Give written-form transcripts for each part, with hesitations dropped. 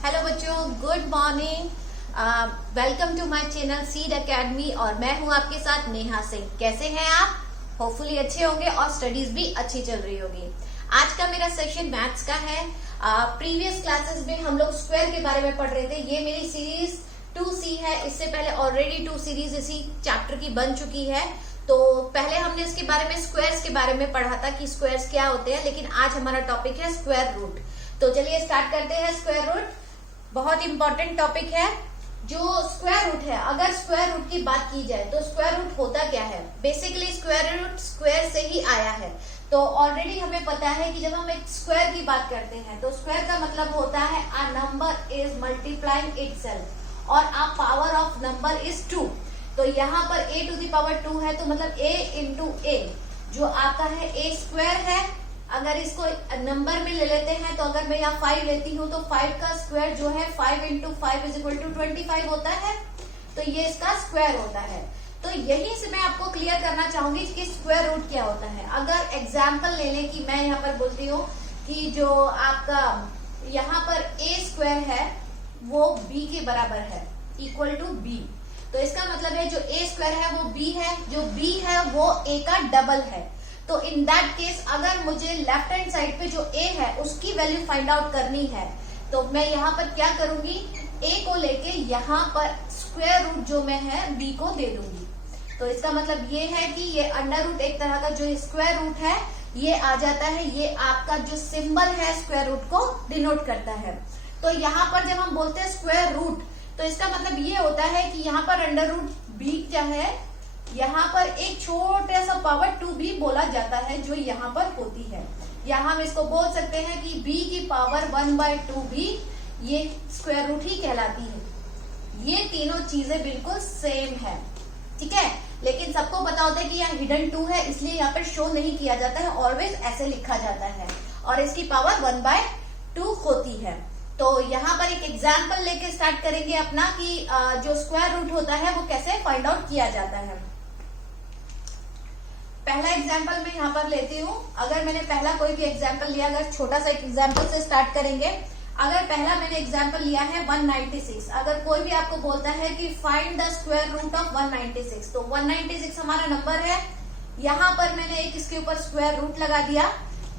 Hello बच्चों, good morning. Welcome to my channel Seed Academy और मैं हूं आपके साथ नेहा सिंह। कैसे हैं आप? होपफुली अच्छे होंगे और स्टडीज भी अच्छी चल रही होगी। आज का मेरा सेशन मैथ्स का है। प्रीवियस क्लासेस में हम लोग स्क्वायर के बारे में पढ़ रहे थे। ये मेरी सीरीज 2C है। इससे पहले ऑलरेडी 2 सीरीज इसी चैप्टर की बन चुकी है। तो पहले हमने इसके बारे में स्क्वायर्स के बारे में पढ़ा था कि स्क्वायर्स क्या होते हैं, लेकिन आज हमारा टॉपिक है स्क्वायर रूट। तो चलिए स्टार्ट करते हैं। स्क्वायर रूट बहुत इंपॉर्टेंट टॉपिक है। जो स्क्वायर रूट है, अगर स्क्वायर रूट की बात की जाए तो स्क्वायर रूट होता क्या है? बेसिकली स्क्वायर रूट स्क्वायर से ही आया है। तो ऑलरेडी हमें पता है कि जब हम एक स्क्वायर की बात करते हैं तो स्क्वायर का मतलब होता है a number is multiplying itself और a power of number is 2। तो यहाँ पर a टू द पावर 2 है, तो मतलब a इंटू a जो आता है a स्क्वायर है। अगर इसको नंबर में ले लेते हैं तो अगर मैं यहाँ 5 लेती हूँ तो 5 का स्क्वायर जो है 5 इंटू 5 इज इक्वल टू 25 होता है। तो ये इसका स्क्वायर होता है। तो यही से मैं आपको क्लियर करना चाहूंगी कि स्क्वायर रूट क्या होता है। अगर एग्जाम्पल ले लें कि मैं यहाँ पर बोलती हूँ कि जो आपका यहाँ पर a स्क्वायर है वो b के बराबर है, इक्वल टू b। तो इसका मतलब है जो a स्क्वायर है वो b है, जो b है वो a का डबल है। तो इन दैट केस अगर मुझे लेफ्ट हैंड साइड पे जो a है उसकी वैल्यू फाइंड आउट करनी है तो मैं यहाँ पर क्या करूंगी, a को लेके यहाँ पर स्क्वायर रूट जो मैं है b को दे दूंगी। तो इसका मतलब ये है कि ये अंडर रूट एक तरह का जो स्क्वायर रूट है ये आ जाता है। ये आपका जो सिंबल है स्क्वायर रूट को डिनोट करता है। तो यहाँ पर जब हम बोलते हैं स्क्वायर रूट तो इसका मतलब ये होता है कि यहाँ पर अंडर रूट b क्या है, यहाँ पर एक छोटा सा पावर 2 भी बोला जाता है जो यहाँ पर होती है। या हम इसको बोल सकते हैं कि b की पावर 1/2 भी ये स्क्वायर रूट ही कहलाती है। ये तीनों चीजें बिल्कुल सेम है, ठीक है। लेकिन सबको पता होता है कि यहाँ हिडन 2 है, इसलिए यहाँ पर शो नहीं किया जाता है, ऑलवेज ऐसे लिखा जाता है और इसकी पावर 1/2 होती है। तो यहाँ पर एक एग्जाम्पल लेके स्टार्ट करेंगे अपना कि जो स्क्वायर रूट होता है वो कैसे फाइंड आउट किया जाता है। पहला एग्जाम्पल मैं यहाँ पर लेती हूँ। अगर मैंने पहला कोई भी एग्जाम्पल लिया, अगर छोटा सा एक एग्जाम्पल से स्टार्ट करेंगे। अगर पहला मैंने एग्जाम्पल लिया है 196। अगर कोई भी आपको बोलता है कि find the square root of 196, तो 196 हमारा नंबर है। यहाँ पर मैंने एक इसके ऊपर स्क्वायर रूट लगा दिया,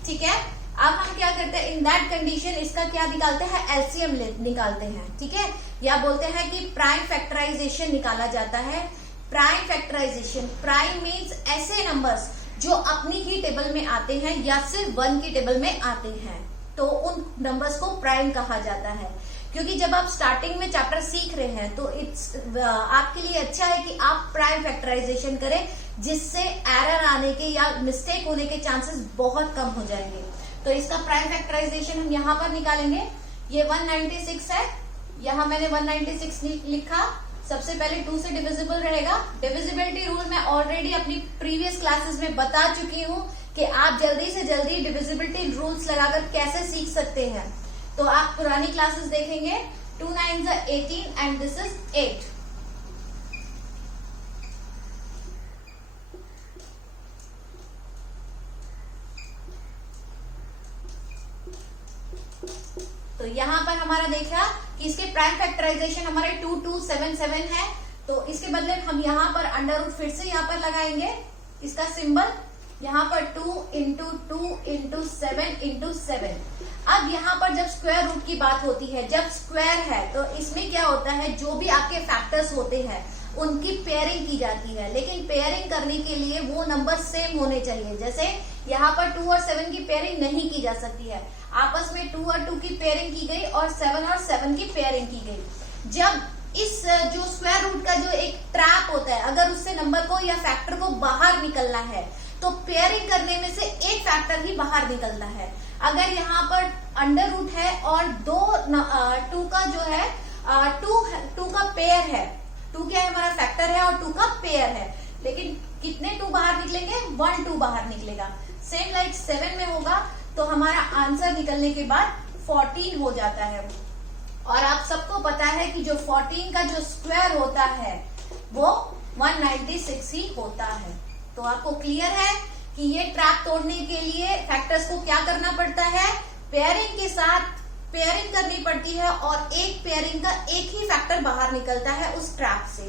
ठीक है। अब हम क्या करते हैं, इन दैट कंडीशन इसका क्या निकालते हैं, एलसीएम निकालते हैं, ठीक है। या बोलते हैं कि प्राइम फैक्टराइजेशन निकाला जाता है। प्राइम फैक्टराइजेशन, प्राइम मीन्स ऐसे नंबर्स जो अपनी ही टेबल में आते हैं या सिर्फ 1 की टेबल में आते हैं, तो उन नंबर्स को प्राइम कहा जाता है। क्योंकि जब आप स्टार्टिंग में चैप्टर सीख रहे हैं तो आपके लिए अच्छा है कि आप प्राइम फैक्टराइजेशन करें, जिससे एरर आने के या मिस्टेक होने के चांसेस बहुत कम हो जाएंगे। तो इसका प्राइम फैक्टराइजेशन हम यहाँ पर निकालेंगे। ये 196 है, यहाँ मैंने 196 लिखा। सबसे पहले 2 से डिविजिबल रहेगा। डिविजिबिलिटी रूल मैं ऑलरेडी अपनी प्रीवियस क्लासेस में बता चुकी हूँ कि आप जल्दी से जल्दी डिविजिबिलिटी रूल्स लगाकर कैसे सीख सकते हैं। तो आप पुरानी क्लासेस देखेंगे। 2 9 18 एंड दिस इज 8। तो यहाँ पर हमारा देखा कि इसके प्राइम फैक्टराइजेशन हमारे 2277 है। तो इसके बदले हम यहाँ पर अंडर रूट फिर से यहाँ पर लगाएंगे इसका सिंबल। यहाँ पर 2 इंटू 2 इंटू 7 इंटू 7। अब यहाँ पर जब स्क्वायर रूट की बात होती है, जब स्क्वायर है तो इसमें क्या होता है, जो भी आपके फैक्टर्स होते हैं उनकी पेयरिंग की जाती है। लेकिन पेयरिंग करने के लिए वो नंबर सेम होने चाहिए। जैसे यहाँ पर 2 और 7 की पेयरिंग नहीं की जा सकती है। आपस में 2 और 2 की पेयरिंग की गई और 7 और 7 की पेयरिंग की गई। जब इस जो स्क्वायर रूट का जो एक ट्रैप होता है, अगर उससे नंबर को या फैक्टर को बाहर निकलना है तो पेयरिंग करने में से एक फैक्टर ही बाहर निकलता है। अगर यहाँ पर अंडर रूट है और 2 का जो है 2 का पेयर है, 2 क्या है हमारा फैक्टर है और 2 का पेयर है, लेकिन कितने 2 बाहर निकलेंगे, 1 2 बाहर निकलेगा। सेम लाइक 7 में होगा तो हमारा आंसर निकलने के बाद 14 हो जाता है। और आप सबको पता है कि जो 14 का जो स्क्वायर होता है वो 196 ही होता है। तो आपको क्लियर है कि ये ट्रैप तोड़ने के लिए फैक्टर्स को क्या करना पड़ता है, पेयरिंग के साथ पेयरिंग करनी पड़ती है और एक पेयरिंग का एक ही फैक्टर बाहर निकलता है उस ट्रैप से।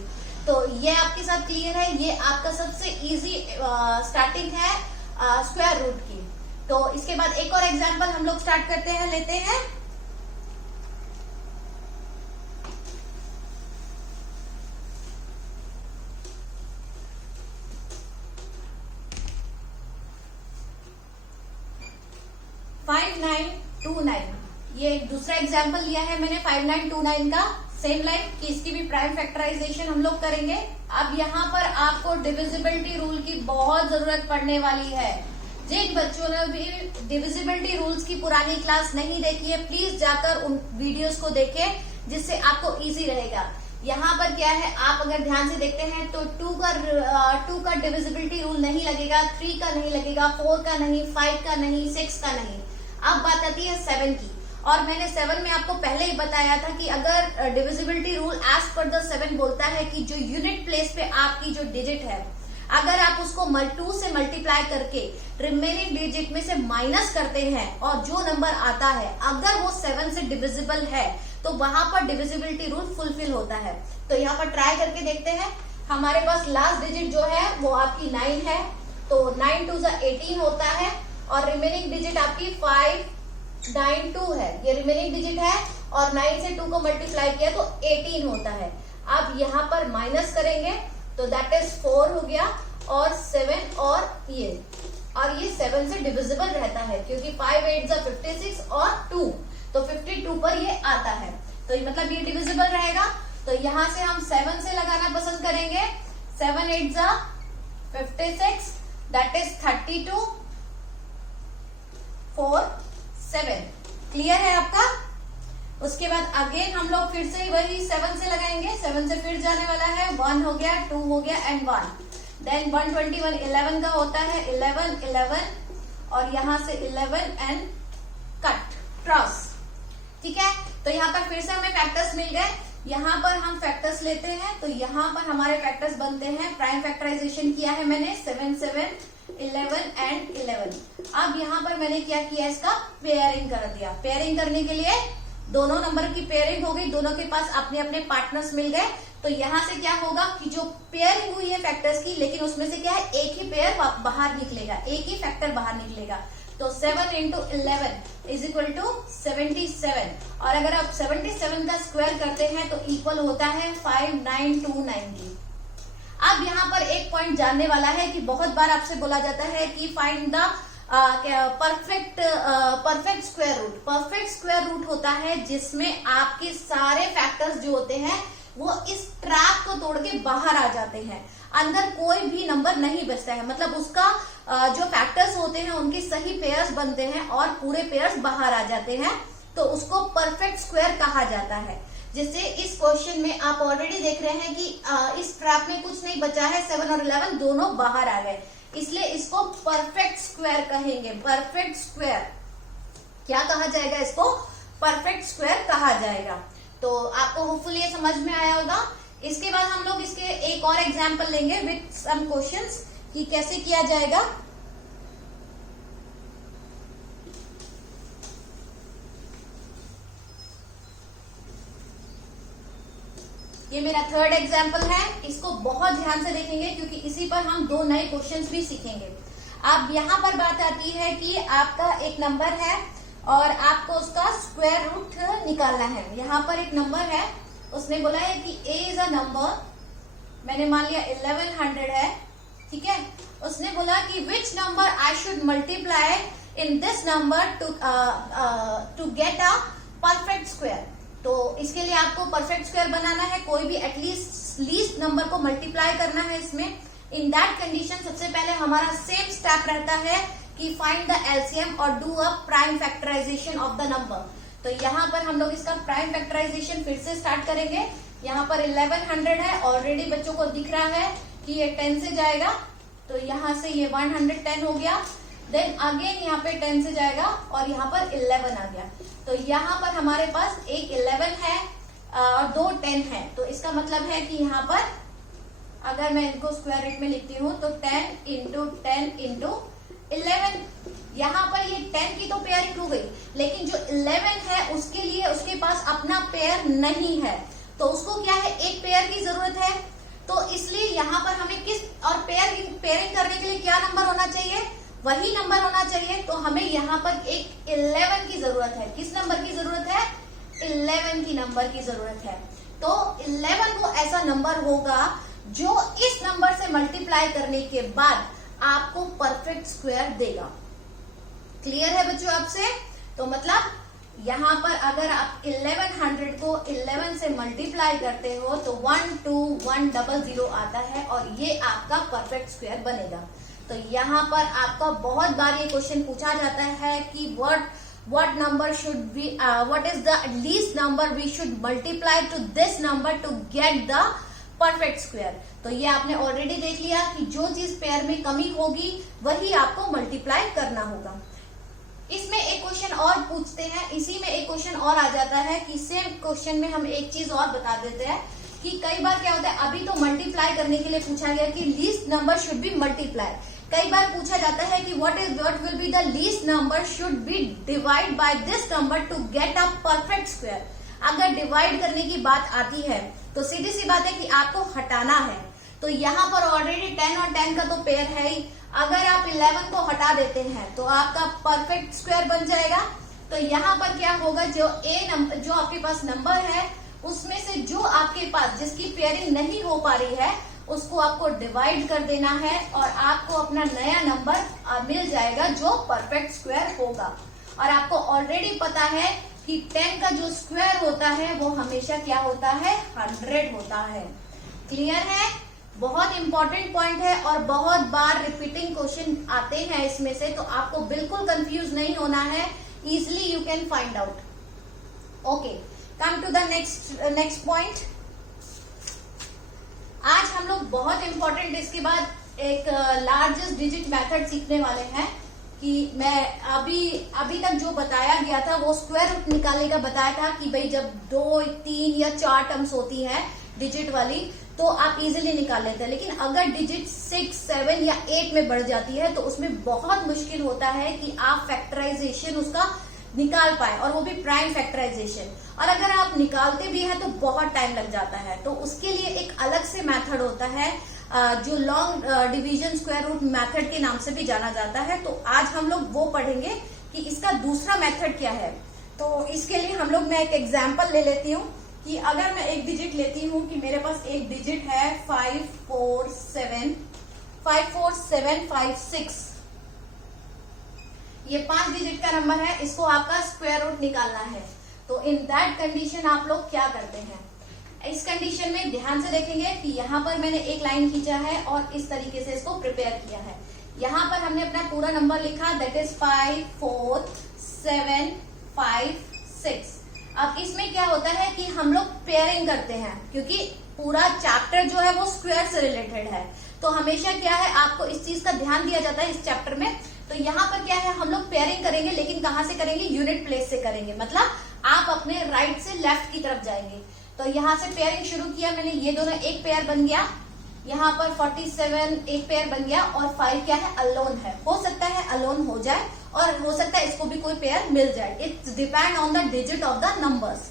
तो ये आपके साथ क्लियर है, ये आपका सबसे इजी स्टार्टिंग है स्क्वायर रूट की। तो इसके बाद एक और एग्जांपल हम लोग स्टार्ट करते हैं, लेते हैं। फाइव 5929, ये एक दूसरा एग्जाम्पल लिया है मैंने 5929 का, सेम लाइक कि इसकी भी प्राइम फैक्टराइजेशन हम लोग करेंगे। अब यहाँ पर आपको डिविजिबिलिटी रूल की बहुत जरूरत पड़ने वाली है। जिन बच्चों ने भी डिविजिबिलिटी रूल्स की पुरानी क्लास नहीं देखी है, प्लीज जाकर उन वीडियोस को देखें, जिससे आपको इजी रहेगा। यहाँ पर क्या है, आप अगर ध्यान से देखते हैं तो 2 का डिविजिबिलिटी रूल नहीं लगेगा, 3 का नहीं लगेगा, 4 का नहीं, 5 का नहीं, 6 का नहीं। अब बात आती है 7 की, और मैंने 7 में आपको पहले ही बताया था कि अगर divisibility rule as per the 7 बोलता है कि जो यूनिट प्लेस पे आपकी जो डिजिट है, अगर आप उसको 2 से मल्टीप्लाई करके रिमेनिंग डिजिट में से माइनस करते हैं और जो नंबर आता है अगर वो 7 से डिविजिबल है, तो वहां पर डिविजिबिलिटी रूल फुलफिल होता है। तो यहाँ पर ट्राई करके देखते हैं। हमारे पास लास्ट डिजिट जो है वो आपकी 9 है, तो 9 2 18 होता है, और रिमेनिंग डिजिट आपकी 592 है, ये रिमेनिंग डिजिट है, और 9 से 2 को मल्टीप्लाई किया तो 18 होता है। अब यहाँ पर माइनस करेंगे तो दैट इज 4 हो गया, और 7 और ये 7 से डिविजिबल रहता है, क्योंकि 5 8 56 और 2, तो 52 पर ये आता है, तो मतलब ये डिविजिबल रहेगा। तो यहाँ से हम 7 से लगाना पसंद करेंगे। 7 8 56, दैट इज 32, 4 7। क्लियर है आपका? उसके बाद अगेन हम लोग फिर से वही 7 से लगाएंगे, 7 से फिर जाने वाला है, 1 हो गया, 2 हो गया एंड 1। देन 121 11 का होता है, 11 11, और यहाँ से 11 एंड कट क्रॉस। ठीक है, तो यहाँ पर फिर से हमें फैक्टर्स मिल गए। यहाँ पर हम फैक्टर्स लेते हैं, तो यहाँ पर हमारे फैक्टर्स बनते हैं। प्राइम फैक्टराइजेशन किया है मैंने 7 7 11 एंड 11। अब यहाँ पर मैंने क्या किया, इसका पेयरिंग कर दिया। पेयरिंग करने के लिए दोनों नंबर की पेयरिंग हो गई, दोनों के पास अपने अपने पार्टनर्स मिल गए। तो यहाँ से क्या होगा कि जो पेयरिंग हुई है फैक्टर्स की, लेकिन उसमें से क्या है, एक ही पेयर बाहर निकलेगा, एक ही फैक्टर बाहर निकलेगा। तो 7 × 11 इज इक्वल टू 77, और अगर आप 77 का स्क्वायर करते हैं तो इक्वल होता है 5929 की। अब यहाँ पर एक पॉइंट जानने वाला है कि बहुत बार आपसे बोला जाता है कि find the perfect square root. Perfect square root होता है जिसमें आपके सारे फैक्टर्स जो होते हैं वो इस ट्रैप को तोड़ के बाहर आ जाते हैं, अंदर कोई भी नंबर नहीं बचता है, मतलब उसका जो फैक्टर्स होते हैं उनके सही पेयर्स बनते हैं और पूरे पेयर्स बाहर आ जाते हैं, तो उसको परफेक्ट स्क्वायर कहा जाता है। जैसे इस क्वेश्चन में आप ऑलरेडी देख रहे हैं कि इस ट्रैप में कुछ नहीं बचा है, 7 और 11 दोनों बाहर आ गए, इसलिए इसको परफेक्ट स्क्वायर कहेंगे। परफेक्ट स्क्वायर क्या कहा जाएगा, इसको परफेक्ट स्क्वायर कहा जाएगा। तो आपको होपफुली ये समझ में आया होगा। इसके बाद हम लोग इसके एक और एग्जाम्पल लेंगे विथ सम क्वेश्चंस कि कैसे किया जाएगा। ये मेरा थर्ड एग्जाम्पल है, इसको बहुत ध्यान से देखेंगे क्योंकि इसी पर हम 2 नए क्वेश्चंस भी सीखेंगे। अब यहाँ पर बात आती है कि आपका एक नंबर है और आपको उसका स्क्वायर रूट निकालना है। यहाँ पर एक नंबर है, उसने बोला है कि a इज अ नंबर, मैंने मान लिया 1100 है, ठीक है। उसने बोला कि which number I should multiply in this number to get a perfect square. तो इसके लिए आपको परफेक्ट स्क्वायर बनाना है, कोई भी एटलीस्ट लीस्ट नंबर को मल्टीप्लाई करना है इसमें। इन दैट कंडीशन सबसे पहले हमारा सेम स्टेप रहता है कि फाइंड द एलसीएम और do a prime factorization of the number. तो यहाँ पर हम लोग इसका प्राइम फैक्टराइजेशन फिर से स्टार्ट करेंगे। यहाँ पर 1100 है, ऑलरेडी बच्चों को दिख रहा है कि ये 10 से जाएगा, तो यहाँ से ये 110 हो गया। देन अगेन यहाँ पे 10 से जाएगा और यहाँ पर 11 आ गया। तो यहाँ पर हमारे पास एक 11 है और 2 10 है, तो इसका मतलब है कि यहाँ पर अगर मैं इनको स्क्वायर रूट में लिखती हूँ तो 10 × 10 × 11, यहाँ पर ये 10 की तो पेयरिंग हो गई, लेकिन जो 11 है उसके लिए उसके पास अपना पेयर नहीं है, तो उसको क्या है, एक पेयर की जरूरत है। तो इसलिए यहाँ पर हमें किस और पेयरिंग करने के लिए क्या नंबर होना चाहिए, वही नंबर होना चाहिए। तो हमें यहाँ पर एक 11 की जरूरत है। किस नंबर की जरूरत है, 11 की नंबर की जरूरत है। तो 11 वो ऐसा नंबर होगा जो इस नंबर से मल्टीप्लाई करने के बाद आपको परफेक्ट स्क्वायर देगा। क्लियर है बच्चों आपसे? तो मतलब यहाँ पर अगर आप 1100 को 11 से मल्टीप्लाई करते हो तो 12100 आता है और ये आपका परफेक्ट स्क्वायर बनेगा। तो यहाँ पर आपका बहुत बार ये क्वेश्चन पूछा जाता है कि what number should we what is the least number we should multiply to this number to get the perfect square. तो ये आपने ऑलरेडी देख लिया कि जो चीज पेयर में कमी होगी वही आपको मल्टीप्लाई करना होगा। इसमें एक क्वेश्चन और पूछते हैं, इसी में एक क्वेश्चन और आ जाता है कि सेम क्वेश्चन में हम एक चीज और बता देते हैं कि कई बार क्या होता है, अभी तो मल्टीप्लाई करने के लिए पूछा गया कि least number should be multiply. कई बार पूछा जाता है कि what will be the least number should be divide by this number to get a perfect square. अगर डिवाइड करने की बात आती है तो सीधी सी बात है कि आपको हटाना है। तो यहाँ पर ऑलरेडी 10 और 10 का तो पेयर है ही, अगर आप 11 को हटा देते हैं तो आपका परफेक्ट स्क्वायर बन जाएगा। तो यहाँ पर क्या होगा, जो नंबर जो आपके पास नंबर है उसमें से जो आपके पास जिसकी पेयरिंग नहीं हो पा रही है उसको आपको डिवाइड कर देना है और आपको अपना नया नंबर मिल जाएगा जो परफेक्ट स्क्वायर होगा। और आपको ऑलरेडी पता है कि 10 का जो स्क्वायर होता है वो हमेशा क्या होता है, 100 होता है। क्लियर है? बहुत इंपॉर्टेंट पॉइंट है और बहुत बार रिपीटिंग क्वेश्चन आते हैं इसमें से, तो आपको बिल्कुल कंफ्यूज नहीं होना है, easily you can find out. Okay, come to the next point. आज हम लोग बहुत इंपॉर्टेंट इसके बाद एक लार्जेस्ट डिजिट मेथड सीखने वाले हैं कि मैं अभी तक जो बताया गया था वो स्क्वायर रूट निकालने का बताया था कि भाई जब 2, 3 या 4 टर्म्स होती है डिजिट वाली तो आप इजीली निकाल लेते हैं, लेकिन अगर डिजिट 6, 7 या 8 में बढ़ जाती है तो उसमें बहुत मुश्किल होता है कि आप फैक्टराइजेशन उसका निकाल पाए, और वो भी प्राइम फैक्टराइजेशन। और अगर आप निकालते भी हैं तो बहुत टाइम लग जाता है। तो उसके लिए एक अलग से मेथड होता है जो long division square root method के नाम से भी जाना जाता है। तो आज हम लोग वो पढ़ेंगे कि इसका दूसरा मेथड क्या है। तो इसके लिए हम लोग, मैं एक एग्जांपल ले लेती हूँ कि अगर मैं एक डिजिट लेती हूँ कि मेरे पास एक डिजिट है 5, 4, 7, 5, 6, ये 5 डिजिट का नंबर है, इसको आपका स्क्वायर रूट निकालना है। तो इन दैट कंडीशन आप लोग क्या करते हैं, इस कंडीशन में ध्यान से देखेंगे कि यहाँ पर मैंने एक लाइन खींचा है और इस तरीके से इसको प्रिपेयर किया है। यहाँ पर हमने अपना पूरा नंबर लिखा, दैट इज 5, 4, 7, 5, 6। अब इसमें क्या होता है कि हम लोग पेयरिंग करते हैं, क्योंकि पूरा चैप्टर जो है वो स्क्वायर से रिलेटेड है। तो हमेशा क्या है, आपको इस चीज का ध्यान दिया जाता है इस चैप्टर में। तो यहाँ पर क्या है, हम लोग पेयरिंग करेंगे, लेकिन कहाँ से करेंगे, यूनिट प्लेस से करेंगे। मतलब आप अपने राइट से लेफ्ट की तरफ जाएंगे। तो यहाँ से पेयरिंग शुरू किया मैंने, ये दोनों एक पेयर बन गया, यहाँ पर 47 एक पेयर बन गया, और 5 क्या है, अलोन है। हो सकता है अलोन हो जाए और हो सकता है इसको भी कोई पेयर मिल जाए, it's depend on the digit of the numbers.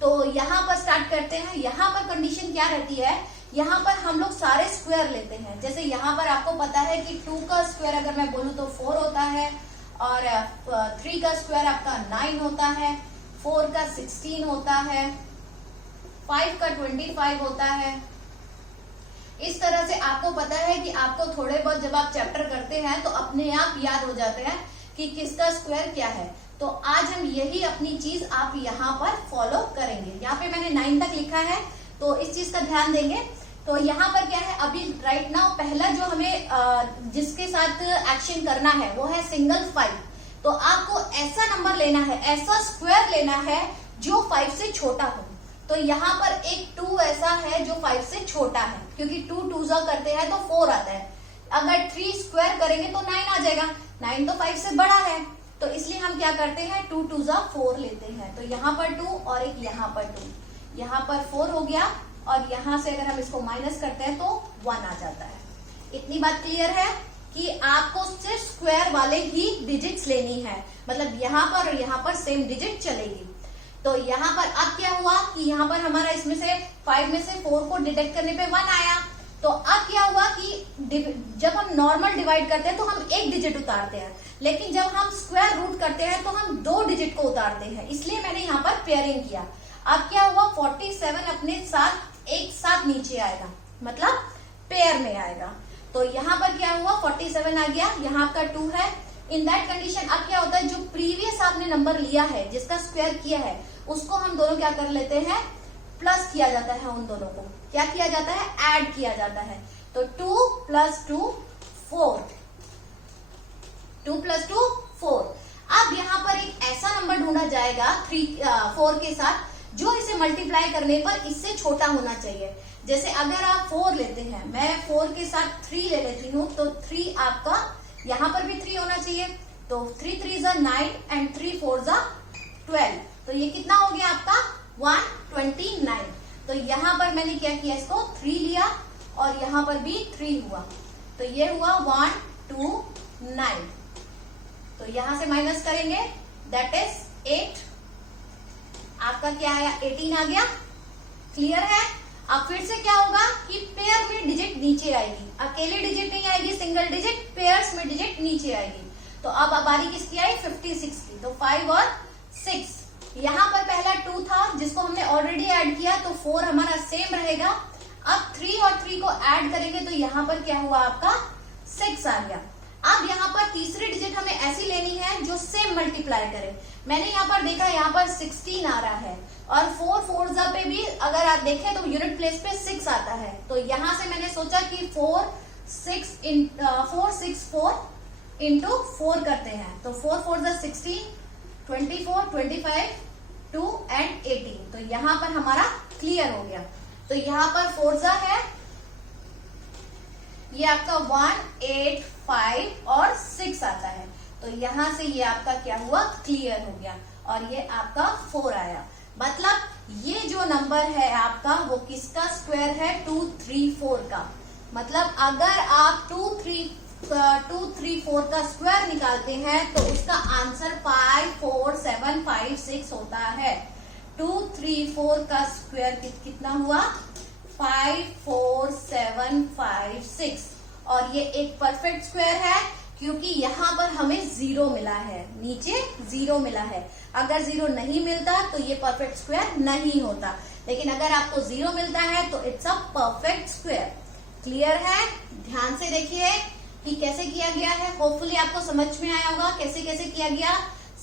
तो यहाँ पर स्टार्ट करते हैं। यहाँ पर कंडीशन क्या रहती है, यहाँ पर हम लोग सारे स्क्वायर लेते हैं। जैसे यहाँ पर आपको पता है कि 2 का स्क्वायर अगर मैं बोलूँ तो 4 होता है, और 3 का स्क्वायर आपका 9 होता है, 4 का 16 होता है, 5 का 25 होता है। इस तरह से आपको पता है कि आपको थोड़े बहुत जब आप चैप्टर करते हैं तो अपने आप याद हो जाते हैं कि किसका स्क्वायर क्या है। तो आज हम यही अपनी चीज आप यहाँ पर फॉलो करेंगे। यहाँ पे मैंने 9 तक लिखा है, तो इस चीज का ध्यान देंगे। तो यहाँ पर क्या है, अभी राइट नाउ पहला जो हमें जिसके साथ एक्शन करना है वो है सिंगल 5। तो आपको ऐसा नंबर लेना है, ऐसा स्क्वायर लेना है जो 5 से छोटा हो। तो यहाँ पर एक 2 ऐसा है जो 5 से छोटा है, क्योंकि 2 2 करते हैं तो 4 आता है। अगर 3 स्क्वायर करेंगे तो 9 आ जाएगा, 9 तो 5 से बड़ा है। तो इसलिए हम क्या करते हैं, 2 2 4 लेते हैं। तो यहाँ पर 2 और एक यहाँ पर 2, यहाँ पर 4 हो गया, और यहाँ से अगर हम इसको माइनस करते हैं तो 1 आ जाता है। इतनी बात क्लियर है कि आपको सिर्फ स्क्वायर वाले ही डिजिट्स लेनी है, मतलब यहाँ पर और यहाँ पर सेम डिजिट चलेगी। तो यहाँ पर अब क्या हुआ कि यहाँ पर हमारा इसमें से 5 में से 4 को डिडक्ट करने पे 1 आया। तो अब क्या हुआ कि जब हम नॉर्मल डिवाइड करते हैं तो हम एक डिजिट उतारते हैं, लेकिन जब हम स्क्वायर रूट करते हैं तो हम 2 डिजिट को उतारते हैं, इसलिए मैंने यहाँ पर पेयरिंग किया। अब क्या हुआ 47 अपने साथ एक साथ नीचे आएगा, मतलब पेयर में आएगा। तो यहाँ पर क्या हुआ 47 आ गया, यहाँ आपका 2 है। इन दैट कंडीशन अब क्या होता है, जो प्रीवियस आपने नंबर लिया है जिसका स्क्वायर किया है उसको हम दोनों क्या कर लेते हैं, प्लस किया जाता है। उन दोनों को क्या किया जाता है, ऐड किया जाता है। तो 2 + 2 4, 2 + 2 4। अब यहाँ पर एक ऐसा नंबर ढूंढा जाएगा 4 के साथ जो इसे मल्टीप्लाई करने पर इससे छोटा होना चाहिए। जैसे अगर आप 4 लेते हैं, मैं 4 के साथ 3 ले लेती हूँ, तो 3 आपका यहाँ पर भी 3 होना चाहिए। तो 3 3 = 9 एंड 3 4 = 12। तो ये कितना हो गया आपका 129। तो यहाँ पर मैंने क्या किया, इसको 3 लिया और यहाँ पर भी 3 हुआ, तो ये हुआ 129। तो यहाँ से माइनस करेंगे, दैट इज 8। आपका क्या आया, 18 आ गया। क्लियर है। अब फिर से क्या होगा कि पेयर में डिजिट नीचे आएगी, अकेले डिजिट नहीं आएगी, सिंगल डिजिट, पेयर्स में डिजिट नीचे आएगी। तो अब बारी किसकी आई, 56 की। तो 5 और 6। यहाँ पर पहला 2 था जिसको हमने ऑलरेडी ऐड किया, तो 4 हमारा सेम रहेगा। अब 3 और 3 को ऐड करेंगे तो यहाँ पर क्या हुआ आपका 6 आ गया। अब यहाँ पर तीसरी डिजिट हमें ऐसी लेनी है जो सेम मल्टीप्लाई करे। मैंने यहाँ पर देखा, यहाँ पर 16 आ रहा है और 4 4 पे भी अगर आप देखें तो यूनिट प्लेस पे 6 आता है। तो यहाँ से मैंने सोचा कि 4 6 4 इंटू 4 करते हैं। तो 4 4 = 16, 24 25 2 एंड 18। तो यहाँ पर हमारा क्लियर हो गया। तो यहाँ पर 4 है, ये आपका 1 8 5 और 6 आता है। तो यहाँ से ये आपका क्या हुआ, क्लियर हो गया और ये आपका 4 आया। मतलब ये जो नंबर है आपका वो किसका स्क्वायर है, 2 3 4 का। मतलब अगर आप 2 3 4 का स्क्वायर निकालते हैं तो उसका आंसर 5 4 7 5 6 होता है। 2 3 4 का स्क्वायर कितना हुआ, 5 4 7 5 6। और ये एक परफेक्ट स्क्वायर है क्योंकि यहाँ पर हमें 0 मिला है, नीचे 0 मिला है। अगर 0 नहीं मिलता तो ये परफेक्ट स्क्वायर नहीं होता, लेकिन अगर आपको 0 मिलता है तो it's a perfect square. Clear है। ध्यान से देखिए कि कैसे किया गया है। होपफुली आपको समझ में आया होगा कैसे कैसे किया गया।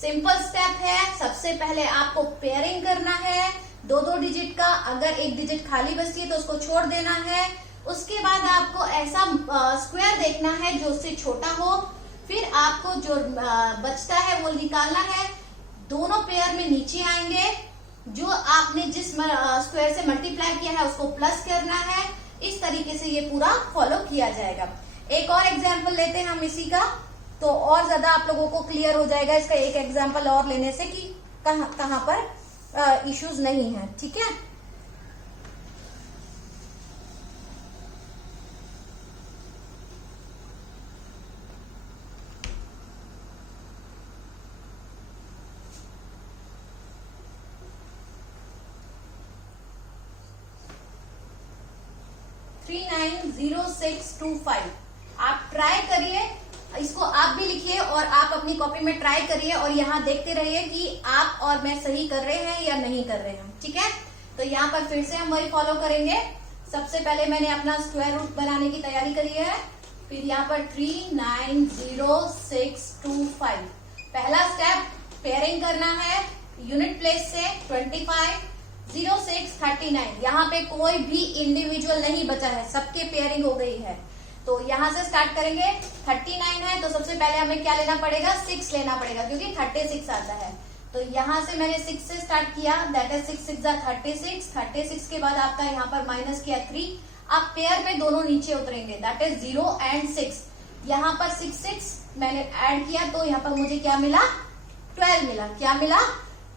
सिंपल स्टेप है। सबसे पहले आपको पेयरिंग करना है 2-2 डिजिट का। अगर एक डिजिट खाली बचती है तो उसको छोड़ देना है। उसके बाद आपको ऐसा स्क्वायर देखना है जो उससे छोटा हो, फिर आपको जो बचता है वो निकालना है। दोनों पेयर में नीचे आएंगे, जो आपने जिस स्क्वायर से मल्टीप्लाई किया है उसको प्लस करना है। इस तरीके से ये पूरा फॉलो किया जाएगा। एक और एग्जाम्पल लेते हैं हम इसी का, तो और ज्यादा आप लोगों को क्लियर हो जाएगा इसका एक एग्जाम्पल और लेने से कि कहाँ पर इश्यूज नहीं है। ठीक है। 390625 आप ट्राई करिए, इसको आप भी लिखिए और आप अपनी कॉपी में ट्राई करिए और यहाँ देखते रहिए कि आप और मैं सही कर रहे हैं या नहीं कर रहे हैं। ठीक है। तो यहाँ पर फिर से हम वही फॉलो करेंगे। सबसे पहले मैंने अपना स्क्वायर रूट बनाने की तैयारी करी है। फिर यहाँ पर 390625 पहला स्टेप पेयरिंग करना है यूनिट प्लेस से। 25 06 39 यहाँ पे कोई भी इंडिविजुअल नहीं बचा है, सबके पेयरिंग हो गई है। तो यहाँ से स्टार्ट करेंगे। 39 है तो सबसे पहले हमें क्या लेना पड़ेगा, 6 लेना पड़ेगा क्योंकि 36 आता है। तो यहाँ से मैंने 6 से स्टार्ट किया, दैट इज 6 6 36। 36 के बाद आपका यहाँ पर माइनस किया 3। अब पेयर में दोनों नीचे उतरेंगे, दैट इज 0 एंड 6। यहाँ पर 6 6 मैंने ऐड किया तो यहाँ पर मुझे क्या मिला, 12 मिला। क्या मिला,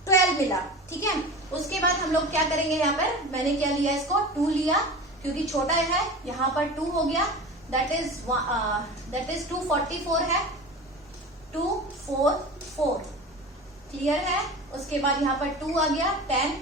12 मिला। ठीक है। उसके बाद हम लोग क्या करेंगे, यहाँ पर मैंने क्या लिया, इसको 2 लिया क्योंकि छोटा है। यहाँ पर 2 हो गया दैट इज 244 है, 244 क्लियर है। उसके बाद यहाँ पर 2 आ गया, 10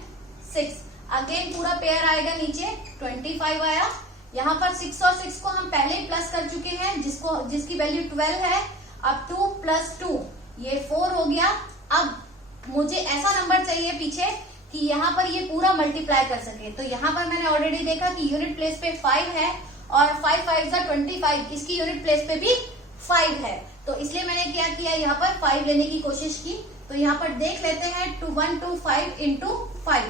6 अगेन पूरा पेयर आएगा, नीचे 25 आया। यहाँ पर 6 और 6 को हम पहले ही प्लस कर चुके हैं, जिसकी वैल्यू 12 है। अब 2 + 2 ये 4 हो गया। अब मुझे ऐसा नंबर चाहिए पीछे कि यहाँ पर ये पूरा मल्टीप्लाई कर सके। तो यहाँ पर मैंने ऑलरेडी देखा कि यूनिट प्लेस पे 5 है और 5 5 25, इसकी यूनिट प्लेस पे भी 5 है। तो इसलिए मैंने क्या किया, यहाँ पर 5 लेने की कोशिश की। तो यहाँ पर देख लेते हैं 125 इंटू 5।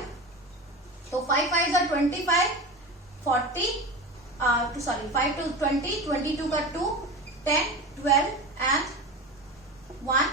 तो 5 5 25, 40 सॉरी 5 2 20, 22 का 2, 10 12 एंड 1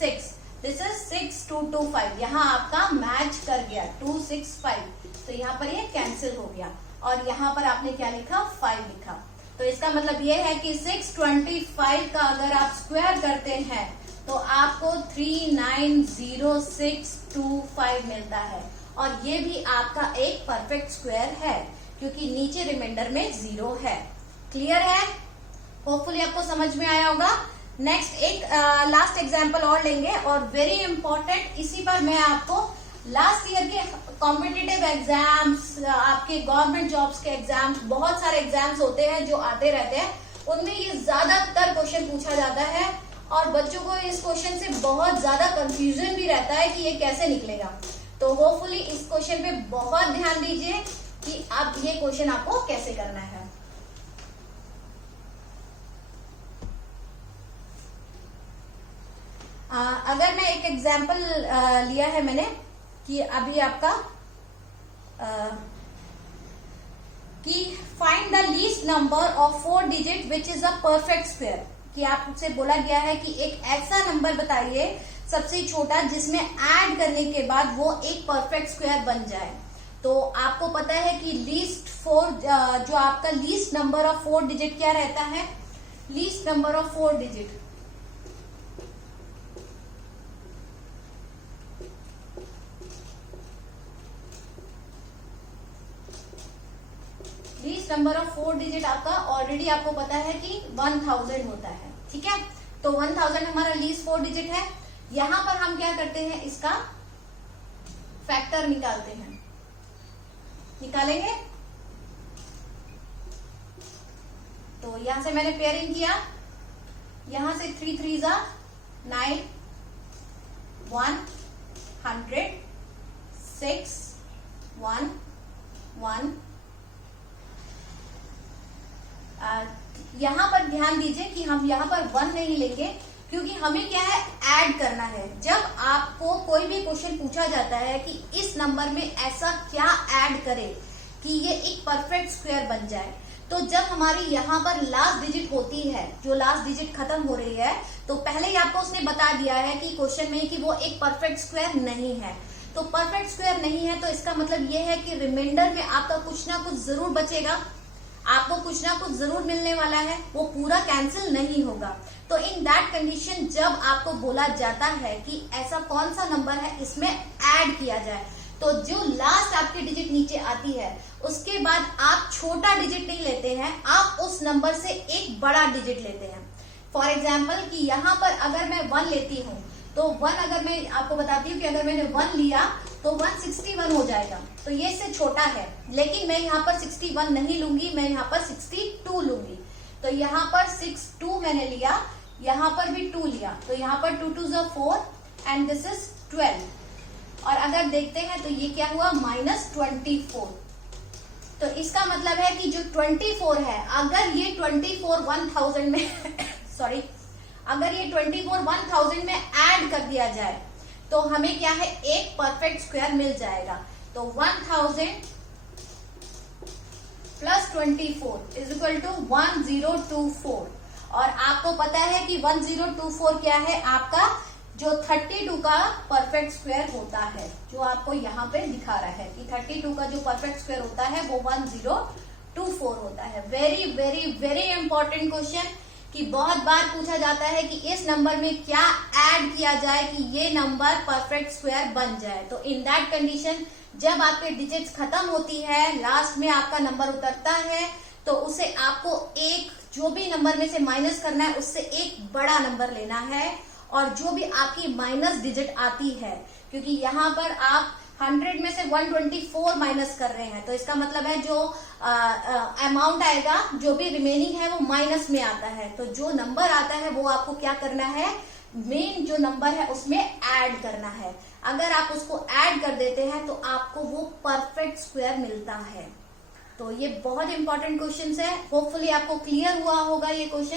6। This is 6225। यहाँ आपका मैच कर गया 265। तो यहाँ पर ये कैंसिल हो गया और यहाँ पर आपने क्या लिखा, 5 लिखा। तो इसका मतलब ये है कि 625 का अगर आप स्क्वायर करते हैं तो आपको 390625 मिलता है। और ये भी आपका एक परफेक्ट स्क्वायर है क्योंकि नीचे रिमाइंडर में 0 है। क्लियर है? होपफुली आपको समझ में आया होगा। नेक्स्ट एक लास्ट एग्जांपल और लेंगे और वेरी इंपॉर्टेंट, इसी पर मैं आपको लास्ट ईयर के कॉम्पिटिटिव एग्जाम्स, आपके गवर्नमेंट जॉब्स के एग्जाम्स, बहुत सारे एग्जाम्स होते हैं जो आते रहते हैं, उनमें ये ज्यादातर क्वेश्चन पूछा जाता है और बच्चों को इस क्वेश्चन से बहुत ज्यादा कंफ्यूजन भी रहता है कि ये कैसे निकलेगा। तो होपफुली इस क्वेश्चन पे बहुत ध्यान दीजिए कि अब ये क्वेश्चन आपको कैसे करना है। अगर मैं एक एग्जाम्पल लिया है मैंने कि अभी आपका कि find the least number of 4 digit which is a perfect square, कि आपसे बोला गया है कि एक ऐसा नंबर बताइए सबसे छोटा जिसमें ऐड करने के बाद वो एक परफेक्ट स्क्वायर बन जाए। तो आपको पता है कि लीस्ट 4 जो आपका लीस्ट नंबर ऑफ 4 डिजिट क्या रहता है, least number of 4 digit number of 4 digit आपका ऑलरेडी आपको पता है कि 1000 होता है। ठीक है, तो 1000 हमारा लीस्ट 4 डिजिट है। यहां पर हम क्या करते हैं, इसका फैक्टर निकालते हैं। निकालेंगे तो यहां से मैंने पेयरिंग किया, यहां से 3 3 9 1 100 6 1 1। यहाँ पर ध्यान दीजिए कि हम यहाँ पर 1 नहीं लेंगे क्योंकि हमें क्या है, ऐड करना है। जब आपको कोई भी क्वेश्चन पूछा जाता है कि इस नंबर में ऐसा क्या ऐड करे कि ये एक परफेक्ट स्क्वायर बन जाए, तो जब हमारी यहाँ पर लास्ट डिजिट होती है, जो लास्ट डिजिट खत्म हो रही है, तो पहले ही आपको उसने बता दिया है कि क्वेश्चन में कि वो एक परफेक्ट स्क्वायर नहीं है। तो परफेक्ट स्क्वायर नहीं है तो इसका मतलब ये है कि रिमाइंडर में आपका कुछ ना कुछ जरूर बचेगा, आपको कुछ ना कुछ जरूर मिलने वाला है, वो पूरा कैंसिल नहीं होगा। तो इन दैट कंडीशन जब आपको बोला जाता है कि ऐसा कौन सा नंबर है इसमें ऐड किया जाए, तो जो लास्ट आपकी डिजिट नीचे आती है उसके बाद आप छोटा डिजिट नहीं लेते हैं, आप उस नंबर से एक बड़ा डिजिट लेते हैं। फॉर एग्जाम्पल कि यहाँ पर अगर मैं 1 लेती हूँ तो 1, अगर मैं आपको बताती हूँ कि अगर मैंने 1 लिया तो 161 हो जाएगा, तो ये इससे छोटा है। लेकिन मैं यहाँ पर 61 नहीं लूंगी, मैं यहाँ पर 62 लूंगी। तो यहाँ पर 62 मैंने लिया, यहाँ पर भी 2 लिया, तो यहाँ पर 2 2 4 एंड दिस इज 12। और अगर देखते हैं तो ये क्या हुआ, -24। तो इसका मतलब है कि जो 24 है, अगर ये 24 1000 में सॉरी अगर ये 24 1000 में ऐड कर दिया जाए तो हमें क्या है, एक परफेक्ट स्क्वायर मिल जाएगा। तो 1000 प्लस 24 इज इक्वल टू 1024। और आपको पता है कि 1024 क्या है, आपका जो 32 का परफेक्ट स्क्वायर होता है, जो आपको यहाँ पे दिखा रहा है कि 32 का जो परफेक्ट स्क्वायर होता है वो 1024 होता है। Very very very important question कि बहुत बार पूछा जाता है कि इस नंबर में क्या ऐड किया जाए कि ये नंबर परफेक्ट स्क्वायर बन जाए। तो इन दैट कंडीशन जब आपके डिजिट्स खत्म होती है, लास्ट में आपका नंबर उतरता है, तो उसे आपको एक जो भी नंबर में से माइनस करना है उससे एक बड़ा नंबर लेना है, और जो भी आपकी माइनस डिजिट आती है, क्योंकि यहाँ पर आप 100 में से 124 माइनस कर रहे हैं, तो इसका मतलब है जो अमाउंट आएगा, जो भी रिमेनिंग है वो माइनस में आता है। तो जो नंबर आता है वो आपको क्या करना है, मेन जो नंबर है उसमें ऐड करना है। अगर आप उसको ऐड कर देते हैं तो आपको वो परफेक्ट स्क्वायर मिलता है। तो ये बहुत इंपॉर्टेंट क्वेश्चन है, होपफुली आपको क्लियर हुआ होगा ये क्वेश्चन।